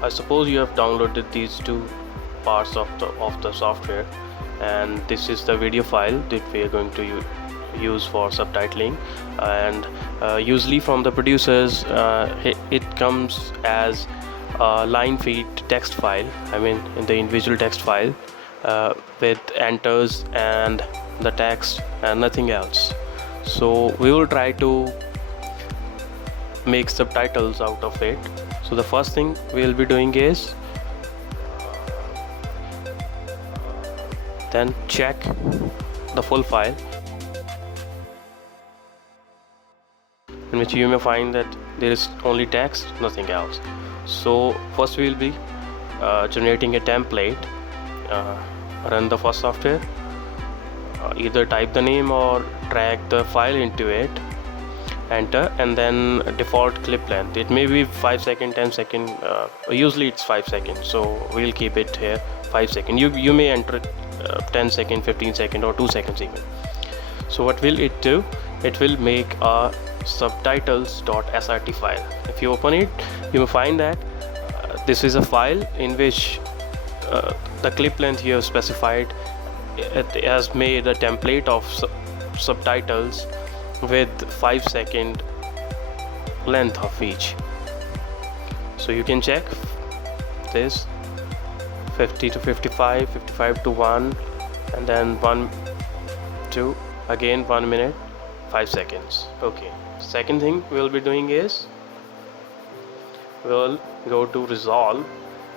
I suppose you have downloaded these two parts of the software, and this is the video file that we are going to use for subtitling. And usually from the producers, it comes as a line feed text file, I mean in the individual text file, with enters and the text and nothing else. So we will try to make subtitles out of it. So the first thing we'll be doing is then check the full file, in which you may find that there is only text, nothing else. So first we will be generating a template. Run the first software, either type the name or drag the file into it, enter, and then default clip length. It may be 5 second, 10 second, usually it's 5 seconds, so we'll keep it here 5 second. You may enter 10 second, 15 second, or 2 seconds even. So what will it do? It will make a subtitles.srt file. If you open it, you will find that this is a file in which the clip length you have specified. It has made a template of subtitles with 5 second length of each. So you can check this 50 to 55, 55 to 1, and then 1 to again 1 minute 5 seconds. Okay, second thing we'll be doing is we'll go to resolve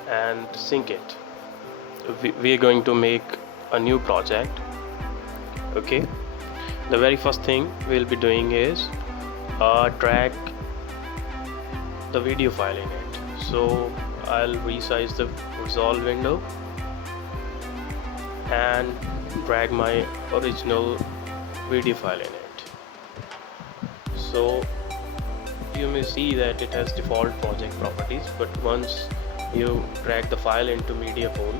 and sync it. We are going to make a new project. Okay, the very first thing we'll be doing is drag the video file in it. So I'll resize the resolve window and drag my original video file in it. So you may see that it has default project properties, but once you drag the file into media pool,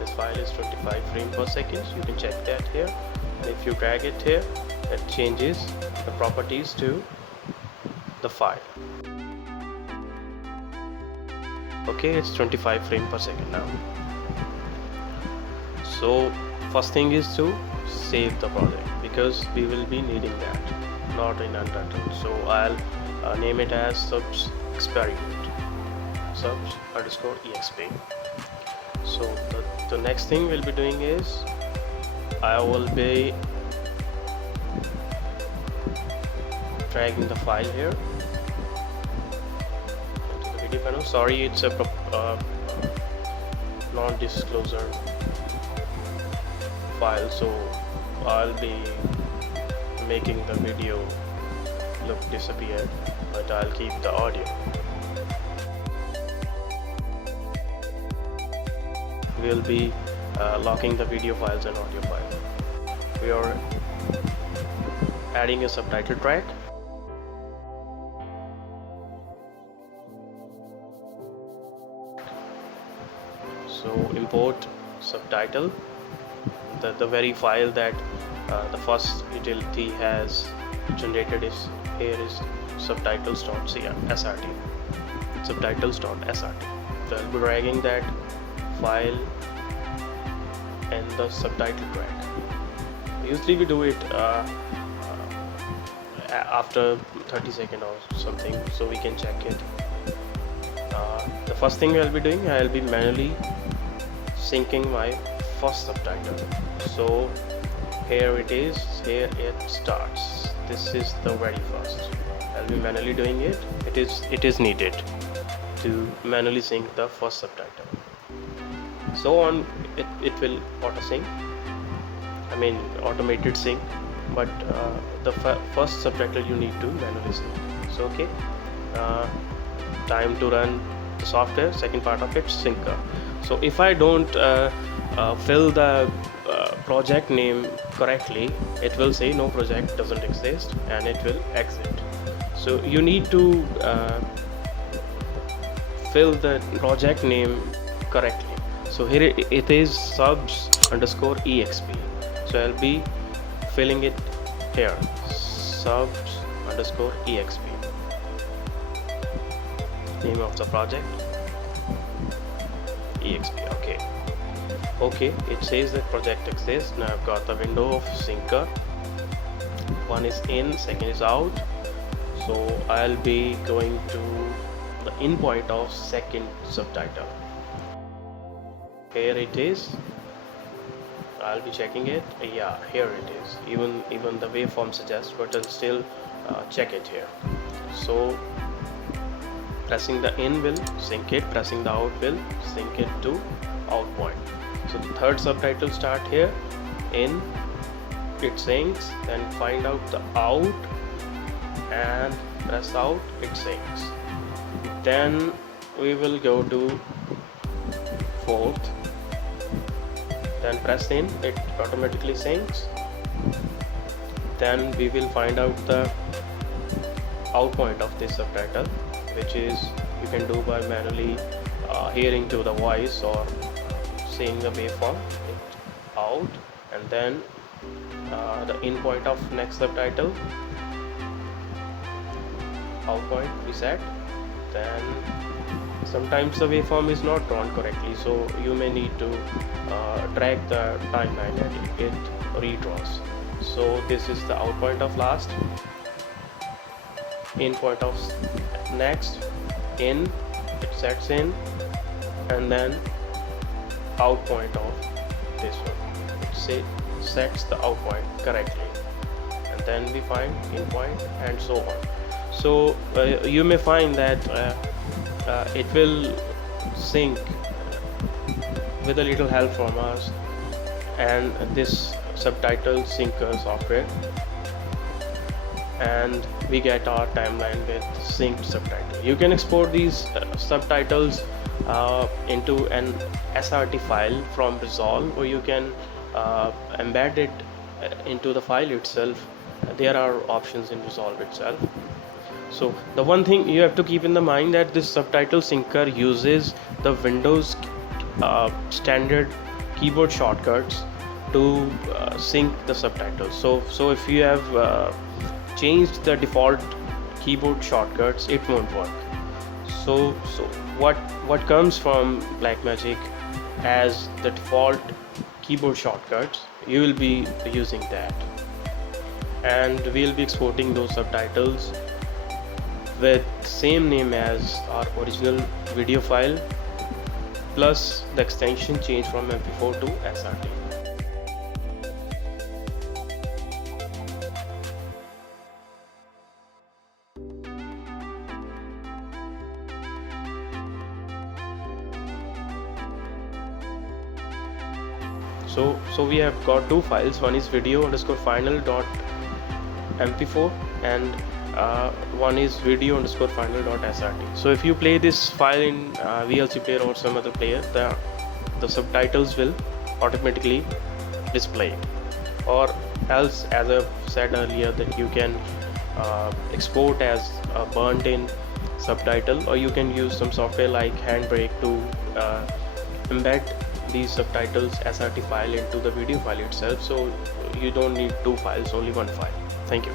this file is 25 frames per second. You can check that here. If you drag it here, it changes the properties to the file. Okay, it's 25 frames per second now. So first thing is to save the project, because we will be needing that, not in Untitled. So I'll name it as subs experiment, subs_exp. So the next thing we'll be doing is I will be dragging the file here into the video panel. Sorry, it's a non-disclosure file, so I'll be making the video look disappear, but I'll keep the audio. We'll be locking the video files and audio file. We are adding a subtitle track. So import subtitle, the very file that the first utility has generated is here is subtitles.srt. subtitles.srt. So I'll be dragging that file and the subtitle track. Usually we do it after 30 seconds or something, so we can check it. The first thing I'll be doing, I'll be manually syncing my first subtitle. So here it is, here it starts. This is the very first. I'll be manually doing it. It is needed to manually sync the first subtitle. So on it will auto sync, I mean automated sync, but the first subtitle you need to manually sync. So okay, time to run the software. Second part of it, syncer. So if I don't fill the project name correctly, it will say no project doesn't exist and it will exit. So you need to fill the project name correctly. So here it is subs_exp. So I'll be filling it here, subs_exp. name of the project, exp. Okay, it says that project exists. Now I've got the window of syncer. One is in, second is out. So I'll be going to the in point of second subtitle. Here it is. I'll be checking it. Yeah, here it is. Even the waveform suggests, but I'll still check it here. So pressing the in will sync it, pressing the out will sync it to out point. So the third subtitle start here, in, it syncs, then find out the out and press out, it syncs. Then we will go to fourth, then press in, it automatically syncs. Then we will find out the out point of this subtitle, which is you can do by manually hearing to the voice or seeing the waveform, it out, and then the in point of next subtitle, out point we set. Then sometimes the waveform is not drawn correctly, so you may need to drag the timeline and it redraws. So this is the out point of last, in point of next, in, it sets in, and then out point of this one, it sets the out point correctly, and then we find in point, and so on. So you may find that it will sync with a little help from us and this subtitle syncer software, and we get our timeline with synced subtitle. You can export these subtitles into an SRT file from Resolve, or you can embed it into the file itself. There are options in Resolve itself. So the one thing you have to keep in the mind that this subtitle syncer uses the Windows standard keyboard shortcuts to sync the subtitles. So if you have changed the default keyboard shortcuts, it won't work. So what comes from Blackmagic as the default keyboard shortcuts, you will be using that, and we'll be exporting those subtitles with same name as our original video file, plus the extension change from MP4 to SRT. So we have got two files. One is video_final.mp4 and one is video_final.srt. So if you play this file in VLC player or some other player, the subtitles will automatically display, or else, as I've said earlier, that you can export as a burnt in subtitle, or you can use some software like Handbrake to embed these subtitles SRT file into the video file itself, so you don't need two files, only one file. Thank you.